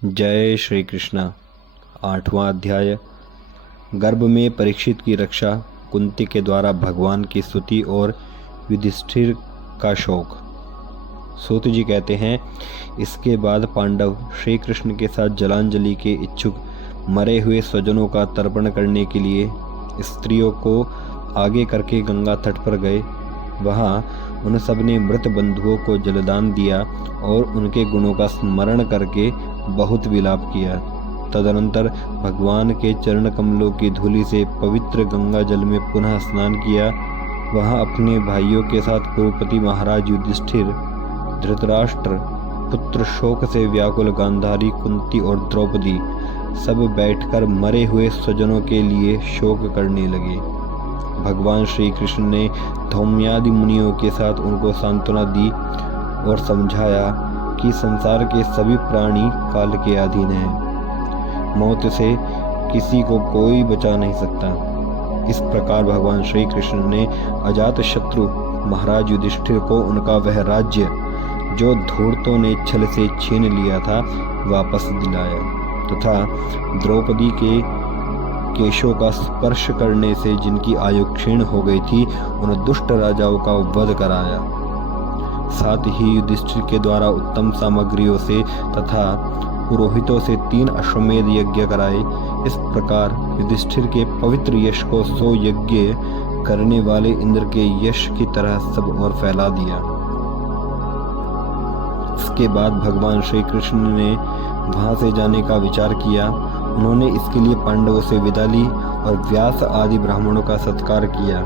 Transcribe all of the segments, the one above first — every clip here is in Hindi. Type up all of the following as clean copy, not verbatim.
जय श्री कृष्ण। 8वां अध्याय। गर्भ में परीक्षित की रक्षा, कुंती के द्वारा भगवान की स्तुति और युधिष्ठिर का शोक। सूत जी कहते हैं, इसके बाद पांडव श्री कृष्ण के साथ जलांजलि के इच्छुक मरे हुए स्वजनों का तर्पण करने के लिए स्त्रियों को आगे करके गंगा तट पर गए। वहाँ उन सब ने मृत बंधुओं को जलदान दिया और उनके गुणों का स्मरण करके बहुत विलाप किया। तदनंतर भगवान के चरण कमलों की धूलि से पवित्र गंगा जल में पुनः स्नान किया। वहाँ अपने भाइयों के साथ कुरुपति महाराज युधिष्ठिर, धृतराष्ट्र पुत्र, शोक से व्याकुल गांधारी, कुंती और द्रौपदी सब बैठकर मरे हुए स्वजनों के लिए शोक करने लगे। भगवान श्री कृष्ण ने धौम्यादि मुनियों के साथ उनको सांत्वना दी और समझाया कि संसार के सभी प्राणी काल के अधीन हैं, मौत से किसी को कोई बचा नहीं सकता। इस प्रकार भगवान श्री कृष्ण ने अजात शत्रु महाराज युधिष्ठिर को उनका वह राज्य जो धूर्तों ने छल से छीन लिया था वापस दिलाया तथा द्रौपदी के केशों का स्पर्श करने से जिनकी आयु क्षीण हो गई थी उन दुष्ट राजाओं का वध कराया। साथ ही युधिष्ठिर के द्वारा उत्तम सामग्रियों से तथा पुरोहितों से 3 अश्वमेध यज्ञ कराए। इस प्रकार युधिष्ठिर के पवित्र यश को 100 यज्ञ करने वाले इंद्र के यश की तरह सब और फैला दिया। इसके बाद भगवान श्री कृष्ण ने वहां से जाने का विचार किया। उन्होंने इसके लिए पांडवों से विदा ली और व्यास आदि ब्राह्मणों का सत्कार किया।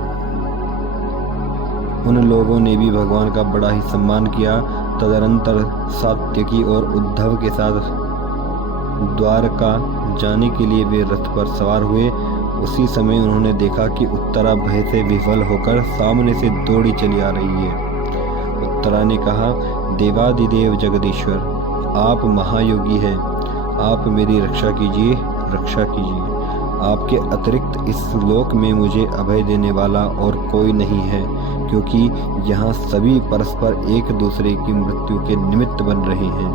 उन लोगों ने भी भगवान का बड़ा ही सम्मान किया। तदनंतर सात्यकी और उद्धव के साथ द्वारका जाने के लिए वे रथ पर सवार हुए। उसी समय उन्होंने देखा कि उत्तरा भय से विफल होकर सामने से दौड़ी चली आ रही है। उत्तरा ने कहा, देवादिदेव जगदीश्वर, आप महायोगी हैं, आप मेरी रक्षा कीजिए, रक्षा कीजिए। आपके अतिरिक्त इस लोक में मुझे अभय देने वाला और कोई नहीं है, क्योंकि यहाँ सभी परस्पर एक दूसरे की मृत्यु के निमित्त बन रहे हैं।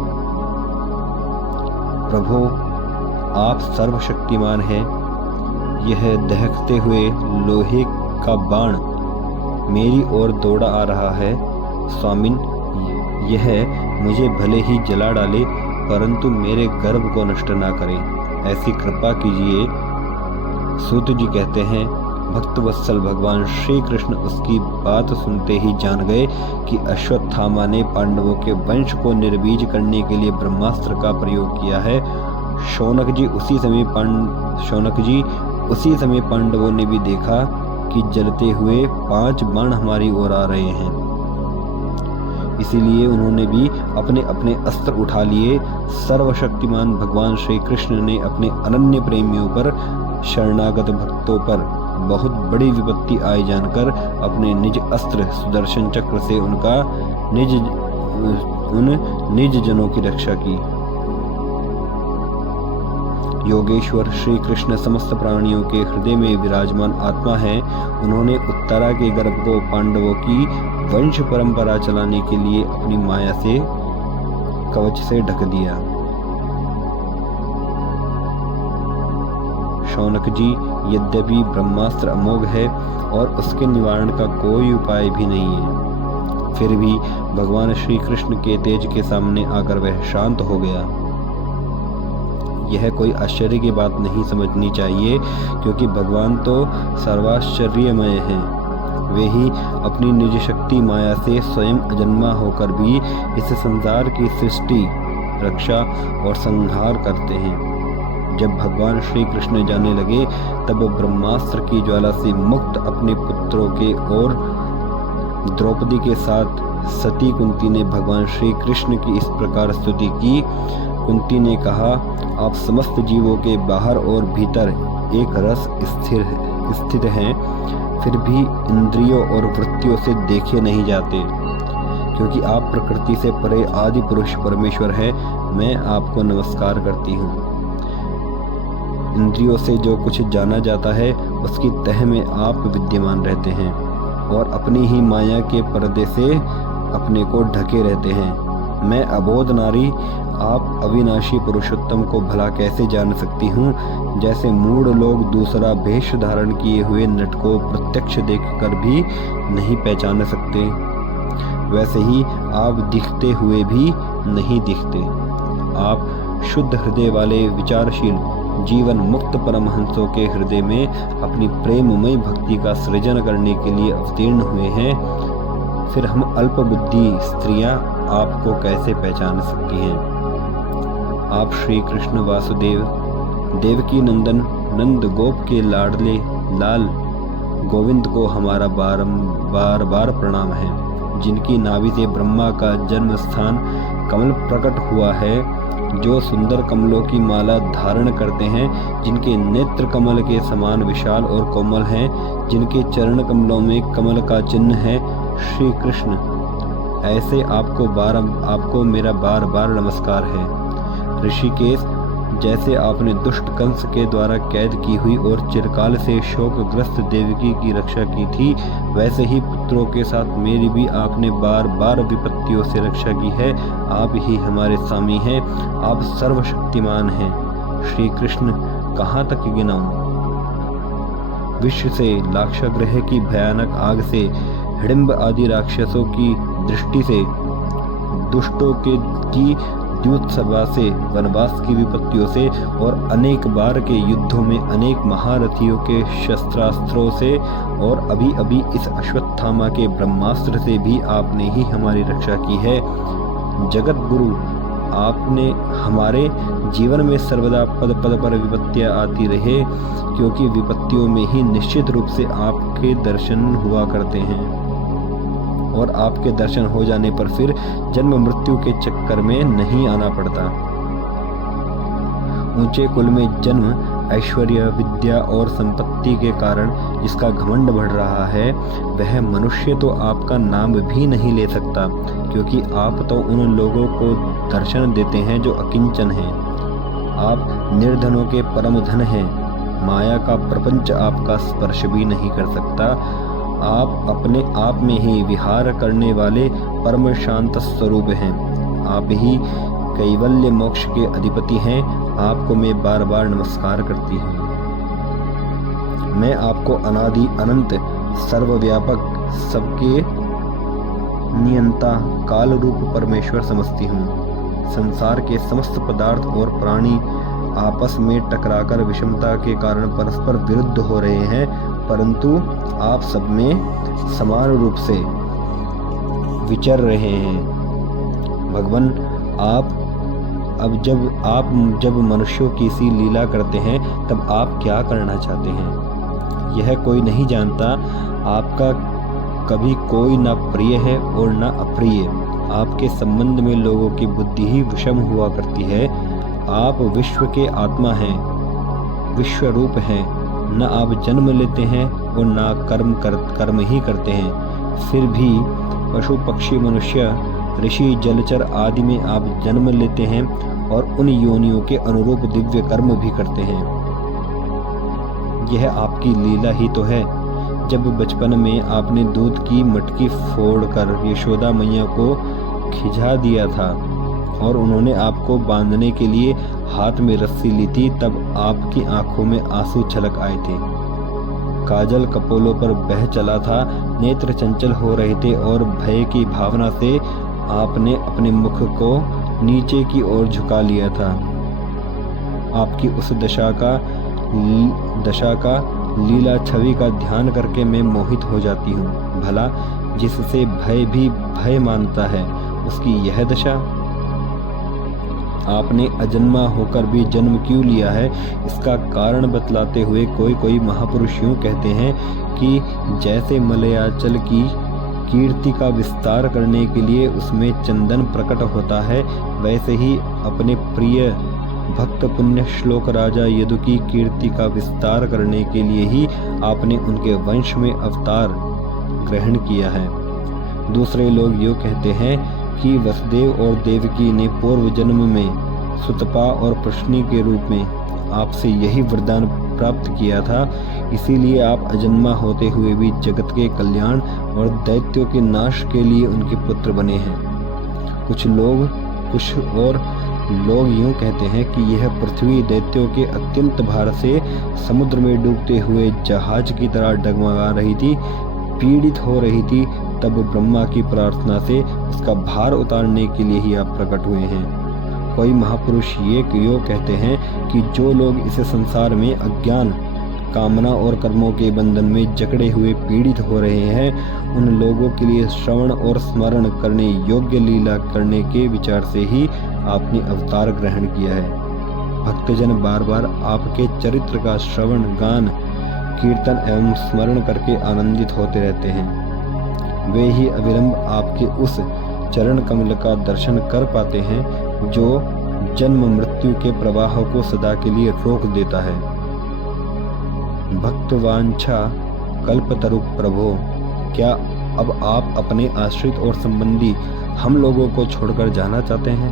प्रभु, आप सर्वशक्तिमान हैं। यह दहकते हुए लोहे का बाण मेरी ओर दौड़ा आ रहा है। स्वामिन, यह मुझे भले ही जला डाले परंतु मेरे गर्भ को नष्ट ना करे, ऐसी कृपा कीजिए। सूत जी कहते हैं, भक्तवत्सल भगवान श्री कृष्ण उसकी बात सुनते ही जान गए कि अश्वत्थामा ने पांडवों के वंश को निर्बीज करने के लिए ब्रह्मास्त्र का प्रयोग किया है। शौनक जी उसी समय पांडवों ने भी देखा कि जलते हुए 5 बाण हमारी ओर आ रहे हैं। इसीलिए उन्होंने भी अपने अपने अस्त्र उठा लिए। सर्वशक्तिमान भगवान श्री कृष्ण ने अपने अनन्य प्रेमियों पर, शरणागत भक्तों पर बहुत बड़ी विपत्ति आई जानकर अपने निज अस्त्र सुदर्शन चक्र से उन निज जनों की रक्षा की। योगेश्वर श्री कृष्ण समस्त प्राणियों के हृदय में विराजमान आत्मा है। उन्होंने उत्तरा के गर्भ को पांडवों की वंश परंपरा चलाने के लिए अपनी माया से कवच से ढक दिया। शौनक जी, यद्यपि ब्रह्मास्त्र अमोघ है और उसके निवारण का कोई उपाय भी नहीं है, फिर भी भगवान श्री कृष्ण के तेज के सामने आकर वह शांत हो गया। यह कोई आश्चर्य की बात नहीं समझनी चाहिए, क्योंकि भगवान तो सर्वाश्चर्यमय हैं। वे ही अपनी निज शक्ति माया से स्वयं अजन्मा होकर भी इस संसार की सृष्टि, रक्षा और संहार करते हैं। जब भगवान श्री कृष्ण जाने लगे तब ब्रह्मास्त्र की ज्वाला से मुक्त अपने पुत्रों के और द्रौपदी के साथ सती कुंती ने भगवान श्री कृष्ण की इस प्रकार स्तुति की। कुंती ने कहा, आप समस्त जीवों के बाहर और भीतर एक रस स्थित हैं, फिर भी इंद्रियों और वृत्तियों से देखे नहीं जाते, क्योंकि आप प्रकृति से परे आदि पुरुष परमेश्वर हैं। मैं आपको नमस्कार करती हूँ। इंद्रियों से जो कुछ जाना जाता है उसकी तह में आप विद्यमान रहते हैं और अपनी ही माया के पर्दे से अपने को ढके रहते हैं। मैं अबोध नारी आप अविनाशी पुरुषोत्तम को भला कैसे जान सकती हूँ। जैसे मूढ़ लोग दूसरा भेष धारण किए हुए नट को प्रत्यक्ष देखकर भी नहीं पहचान सकते, वैसे ही आप दिखते हुए भी नहीं दिखते। आप शुद्ध हृदय वाले विचारशील जीवन मुक्त परमहंसों के हृदय में अपनी प्रेममय भक्ति का सृजन करने के लिए अवतीर्ण हुए हैं। फिर हम अल्प बुद्धि स्त्रियां आपको कैसे पहचान सकती हैं। आप श्री कृष्ण वासुदेव देवकी नंदन नंद गोप के लाडले लाल गोविंद को हमारा बार प्रणाम है, जिनकी नाभि से ब्रह्मा का जन्म स्थान कमल प्रकट हुआ है, जो सुंदर कमलों की माला धारण करते हैं, जिनके नेत्र कमल के समान विशाल और कोमल हैं, जिनके चरण कमलों में कमल का चिन्ह है। श्री कृष्ण, ऐसे आपको मेरा बार बार नमस्कार है। ऋषिकेश, जैसे आपने दुष्ट कंस के द्वारा कैद की हुई और चिरकाल से शोकग्रस्त देवकी की रक्षा की थी, वैसे ही पुत्रों के साथ मेरी भी आपने बार बार विपत्तियों से रक्षा की है। आप ही हमारे स्वामी हैं, आप सर्वशक्तिमान हैं। श्री कृष्ण, कहाँ तक गिनाऊं। विश्व से लाक्षागृह की भयानक आग से, हिडिंब आदि राक्षसों की दृष्टि से, दुष्टों की द्यूत सभा से, वनवास की विपत्तियों से और अनेक बार के युद्धों में अनेक महारथियों के शस्त्रास्त्रों से और अभी अभी इस अश्वत्थामा के ब्रह्मास्त्र से भी आपने ही हमारी रक्षा की है। जगत गुरु, आपने हमारे जीवन में सर्वदा पद पद पर विपत्तियां आती रहे, क्योंकि विपत्तियों में ही निश्चित रूप से आपके दर्शन हुआ करते हैं और आपके दर्शन हो जाने पर फिर जन्म मृत्यु के चक्कर में नहीं आना पड़ता। ऊंचे कुल में जन्म, ऐश्वर्य, विद्या और संपत्ति के कारण जिसका घमंड बढ़ रहा है, वह मनुष्य तो आपका नाम भी नहीं ले सकता, क्योंकि आप तो उन लोगों को दर्शन देते हैं जो अकिंचन हैं। आप निर्धनों के परम धन हैं, माया का प्रपंच आपका स्पर्श भी नहीं कर सकता। आप अपने आप में ही विहार करने वाले परम शांत स्वरूप हैं। आप ही कैवल्य मोक्ष के अधिपति हैं। आपको मैं बार बार नमस्कार करती हूँ। मैं आपको अनादि अनंत सर्वव्यापक सबके नियंता काल रूप परमेश्वर समझती हूँ। संसार के समस्त पदार्थ और प्राणी आपस में टकराकर विषमता के कारण परस्पर विरुद्ध हो रहे हैं, परंतु आप सब में समान रूप से विचर रहे हैं। भगवान, आप जब मनुष्यों की सी लीला करते हैं, तब आप क्या करना चाहते हैं, यह कोई नहीं जानता। आपका कभी कोई ना प्रिय है और ना अप्रिय। आपके संबंध में लोगों की बुद्धि ही विषम हुआ करती है। आप विश्व के आत्मा हैं, विश्व रूप हैं। न आप जन्म लेते हैं और ना कर्म ही करते हैं। फिर भी पशु पक्षी मनुष्य ऋषि जलचर आदि में आप जन्म लेते हैं और उन योनियों के अनुरूप दिव्य कर्म भी करते हैं। यह आपकी लीला ही तो है। जब बचपन में आपने दूध की मटकी फोड़कर यशोदा मैया को खिंचा दिया था और उन्होंने आपको बांधने के लिए हाथ में रस्सी ली थी, तब आपकी आंखों में आंसू छलक आए थे। काजल कपोलों पर बह चला था, नेत्र चंचल हो रहे थे और भय की भावना से आपने अपने मुख को नीचे की ओर झुका लिया था। आपकी उस दशा का लीला छवि का ध्यान करके मैं मोहित हो जाती हूँ। भला जिससे भय भी भय मानता है, उसकी यह दशा। आपने अजन्मा होकर भी जन्म क्यों लिया है, इसका कारण बतलाते हुए कोई महापुरुष यूं कहते हैं कि जैसे मलयाचल की कीर्ति का विस्तार करने के लिए उसमें चंदन प्रकट होता है, वैसे ही अपने प्रिय भक्त पुण्य श्लोक राजा यदु की कीर्ति का विस्तार करने के लिए ही आपने उनके वंश में अवतार ग्रहण किया है। दूसरे लोग यूँ कहते हैं कि वसुदेव और देवकी ने पूर्व जन्म में सुतपा और प्रश्नी के रूप में आपसे यही वरदान प्राप्त किया था, इसीलिए आप अजन्मा होते हुए भी जगत के कल्याण और दैत्यों के नाश के लिए उनके पुत्र बने हैं। कुछ और लोग यूं कहते हैं कि यह पृथ्वी दैत्यों के अत्यंत भार से समुद्र में डूबते हुए जहाज की तरह डगमगा रही थी, पीड़ित हो रही थी। तब ब्रह्मा की प्रार्थना से उसका भार उतारने के लिए ही आप प्रकट हुए हैं। कोई महापुरुष ये क्यों कहते हैं कि जो लोग इस संसार में अज्ञान, कामना और कर्मों के बंधन में जकड़े हुए पीड़ित हो रहे हैं, उन लोगों के लिए श्रवण और स्मरण करने योग्य लीला करने के विचार से ही आपने अवतार ग्रहण किया है। भक्तजन बार बार आपके चरित्र का श्रवण, गान, कीर्तन एवं स्मरण करके आनंदित होते रहते हैं। वे ही अविलंब आपके उस चरण कमल का दर्शन कर पाते हैं जो जन्म मृत्यु के प्रवाह को सदा के लिए रोक देता है। भक्तवांछा कल्पतरु प्रभो, क्या अब आप अपने आश्रित और संबंधी हम लोगों को छोड़कर जाना चाहते हैं?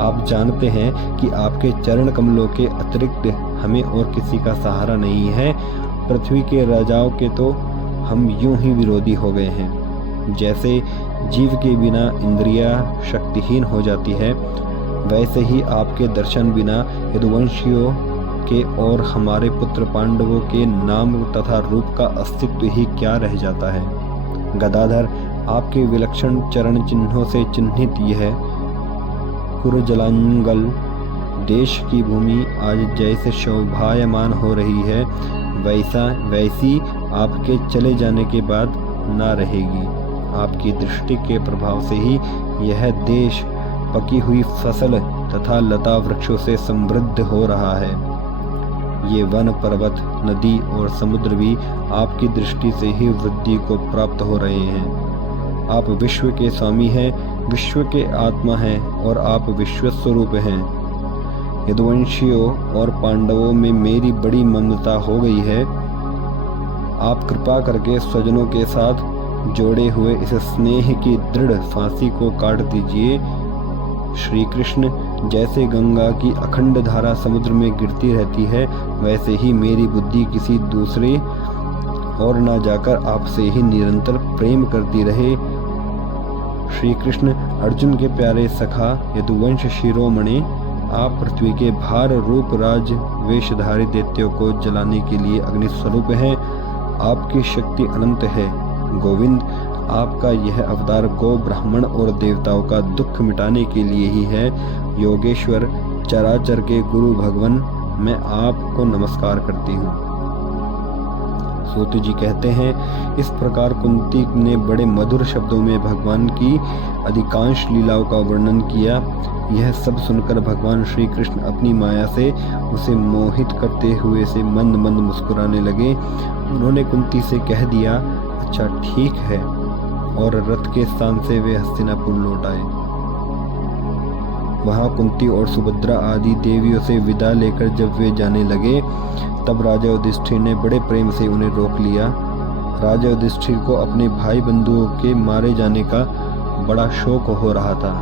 आप जानते हैं कि आपके चरण कमलों के अतिरिक्त हमें और किसी का सहारा नहीं है। पृथ्वी के राजाओं के तो हम यूं ही विरोधी हो गए हैं। जैसे जीव के बिना इंद्रियां शक्तिहीन हो जाती है, वैसे ही आपके दर्शन बिना यदुवंशियों के और हमारे पुत्र पांडवों के नाम तथा रूप का अस्तित्व ही क्या रह जाता है। गदाधर, आपके विलक्षण चरण चिन्हों से चिन्हित यह कुरजलांगल देश की भूमि आज जैसे शोभायमान हो रही है, वैसी आपके चले जाने के बाद ना रहेगी। आपकी दृष्टि के प्रभाव से ही यह देश पकी हुई फसल तथा लता वृक्षों से समृद्ध हो रहा है। ये वन, पर्वत, नदी और समुद्र भी आपकी दृष्टि से ही वृद्धि को प्राप्त हो रहे हैं। आप विश्व के स्वामी हैं, विश्व के आत्मा हैं और आप विश्व स्वरूप हैं। यदुवंशियों और पांडवों में मेरी बड़ी ममता हो गई है। आप कृपा करके स्वजनों के साथ जोड़े हुए इस स्नेह की दृढ़ फांसी को काट दीजिए। श्री कृष्ण, जैसे गंगा की अखंड धारा समुद्र में गिरती रहती है, वैसे ही मेरी बुद्धि किसी दूसरे और न जाकर आपसे ही निरंतर प्रेम करती रहे। श्री कृष्ण, अर्जुन के प्यारे सखा यदुवंश शिरोमणि, आप पृथ्वी के भार रूप राज वेशधारी दैत्यों को जलाने के लिए अग्नि स्वरूप हैं। आपकी शक्ति अनंत है। गोविंद, आपका यह अवतार गौ, ब्राह्मण और देवताओं का दुख मिटाने के लिए ही है। योगेश्वर, चराचर के गुरु भगवान, मैं आपको नमस्कार करती हूँ। सूत जी कहते हैं, इस प्रकार कुंती ने बड़े मधुर शब्दों में भगवान की अधिकांश लीलाओं का वर्णन किया। यह सब सुनकर भगवान श्री कृष्ण अपनी माया से उसे मोहित करते हुए से मंद मंद मुस्कुराने लगे। उन्होंने कुंती से कह दिया, अच्छा ठीक है, और रथ के स्थान से वे हस्तिनापुर लौट आए। वहां कुंती और सुभद्रा आदि देवियों से विदा लेकर जब वे जाने लगे, तब राजा युधिष्ठिर ने बड़े प्रेम से उन्हें रोक लिया। राजा युधिष्ठिर को अपने भाई बंधुओं के मारे जाने का बड़ा शौक हो रहा था।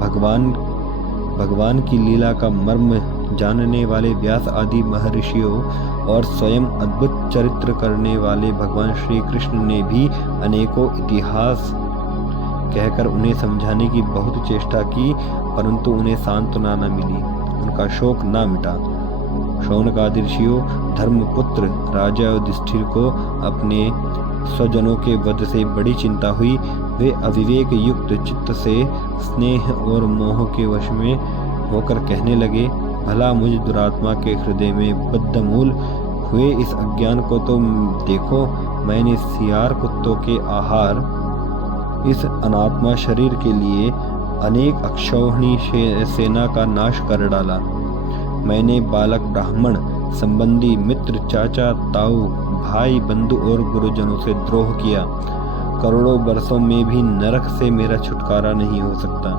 भगवान की लीला का मर्म जानने वाले व्यास आदि महर्षियों और स्वयं अद्भुत चरित्र करने वाले भगवान श्री कृष्ण ने भी अनेकों इतिहास कहकर उन्हें समझाने की बहुत चेष्टा की, परंतु उन्हें सांत्वना न मिली, उनका शोक न मिटा। शौनकादि ऋषियों, धर्मपुत्र राजा युधिष्ठिर को अपने स्वजनों के वध से बड़ी चिंता हुई। वे अविवेक युक्त चित्त से स्नेह और मोह के वश में होकर कहने लगे, भला मुझ दुरात्मा के हृदय में बद्धमूल हुए इस अज्ञान को तो देखो। मैंने सियार कुत्तों के आहार इस अनात्मा शरीर के लिए अनेक अक्षौहिणी सेना का नाश कर डाला। मैंने बालक, ब्राह्मण, संबंधी, मित्र, चाचा, ताऊ, भाई, बंधु और गुरुजनों से द्रोह किया। करोड़ों वर्षों में भी नरक से मेरा छुटकारा नहीं हो सकता।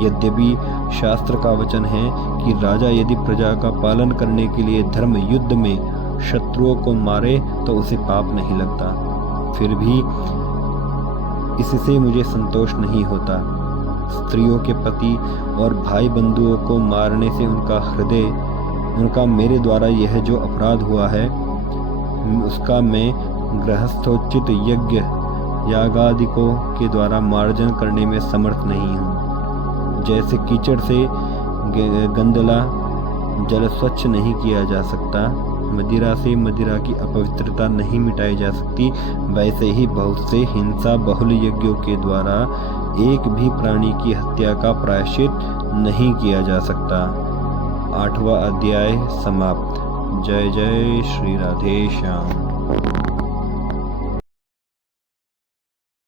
यद्यपि शास्त्र का वचन है कि राजा यदि प्रजा का पालन करने के लिए धर्म युद्ध में शत्रुओं को मारे तो उसे पाप नहीं लगता, फिर भी इससे मुझे संतोष नहीं होता। स्त्रियों के पति और भाई बंधुओं को मारने से उनका मेरे द्वारा यह जो अपराध हुआ है, उसका मैं गृहस्थोचित यज्ञ यागादिकों के द्वारा मार्जन करने में समर्थ नहीं हूँ। जैसे कीचड़ से गंदला जल स्वच्छ नहीं किया जा सकता, मदिरा से मदिरा की अपवित्रता नहीं मिटाई जा सकती, वैसे ही बहुत से हिंसा बहुल यज्ञों के द्वारा एक भी प्राणी की हत्या का प्रायश्चित नहीं किया जा सकता। 8वां अध्याय समाप्त। जय जय श्री राधे श्याम।